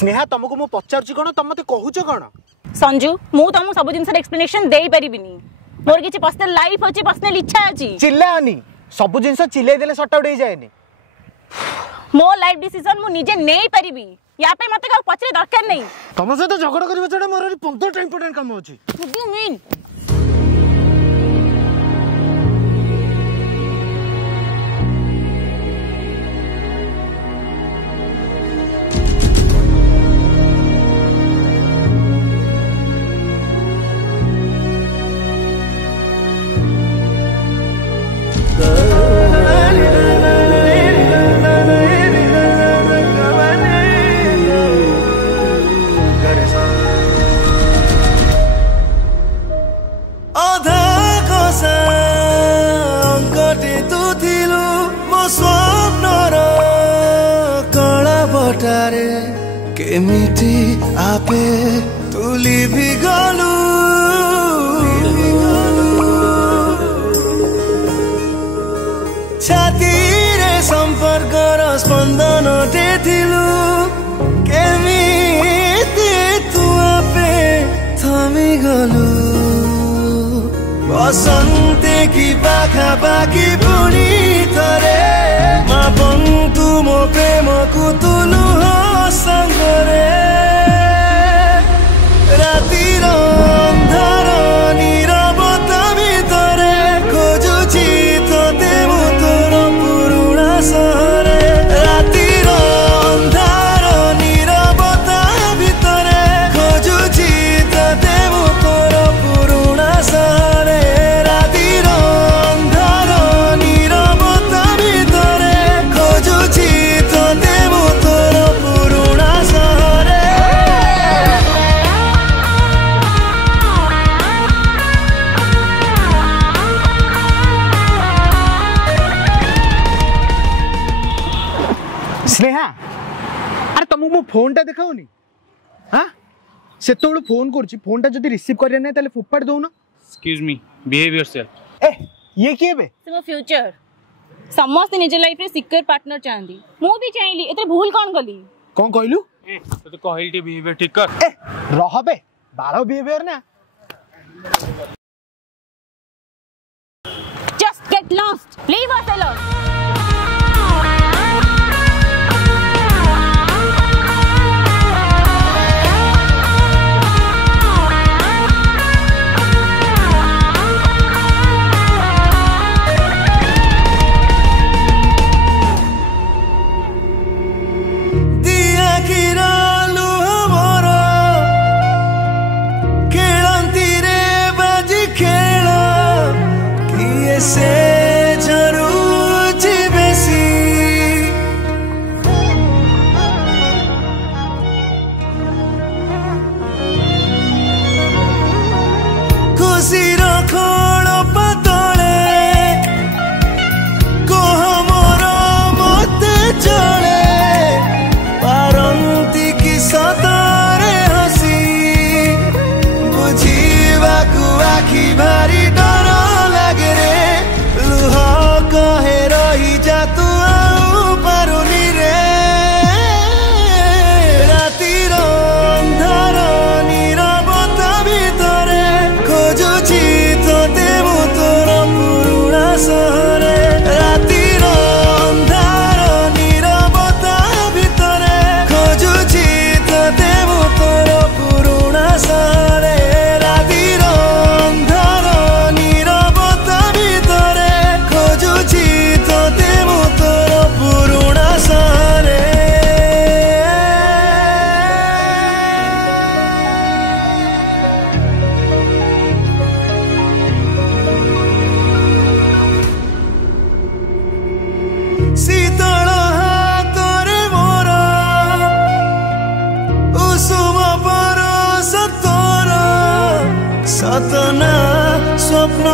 स्नेहा तुमको मु पचारुची कोन तुम मते कहूच कोन संजू मु तुम सब जिनसर एक्सप्लेनेशन देई परिबिनी मोर किछि पर्सनल लाइफ अछि पर्सनल इच्छा अछि चिल्लानी सब जिनस चिल्लाई देले सट आउट हो जाएनी मो लाइफ डिसीजन मु निजे नेई परिबी या पे मते का पचरे दरकार नहीं तुम से तो झगड़ा करबे छडा मोर 15 टाइम इंपोर्टेंट काम अछि व्हाट डू यू मीन केमिटी आपे तुली भी गलू छाती रे संपर्क र स्पंदन देथिलु केमिटी तू आपे थमी गलू बसंते की पाखा पाखी पुणी थरे मापंतु मो प्रेम को तुलु संगरे रातिर अंधार नीरवता भितरे खोजुची तोते मु तोर पुरुणा सहरे रातिर अंधार नीरवता भितरे खोजुची तोते मु तोर पुरुणा सहरे रातिर अंधार नीरवता भितरे खोजुची तोते मु तोर स्नेहा अरे तुमको मो फोन टा देखाउनी हां से तो फोन करछि फोन टा जदी रिसीव करिया नै ताले फुफाड़ दोउनो एक्सक्यूज मी बिहेव योरसेल्फ ए ये किए बे तुम फ्यूचर समस्त निज लाइफ रे सिक्योर पार्टनर चाहंदी मु भी चाहली एते भूल कोन गली कोन कहलु ए तो कहली टे बिहेवियर ठीक कर ए रह बे बारो बिहेवियर ना just get lost leave us alone से जरूर बेसी खुशी रखोड़ पतले कह मोर मत चले पारंती की सतारे हसी बुझीवा को आखि भारी डर लगे रे लुह कहे रही जा तू आउ पारुनी रे रातिर अंधार नीरवता भितरे खोजुची तोते मु तोर पुरुणा सहरे रातिर अंधार नीरवता भितरे खोजुची तोते मु तोर पुरुणा सहरे रातिर अंधार नीरवता भितरे खोजुची तोते मु तोर पुरुणा सहरे शीतल हातरे मोर उषुम परस तोर सतना स्वप्न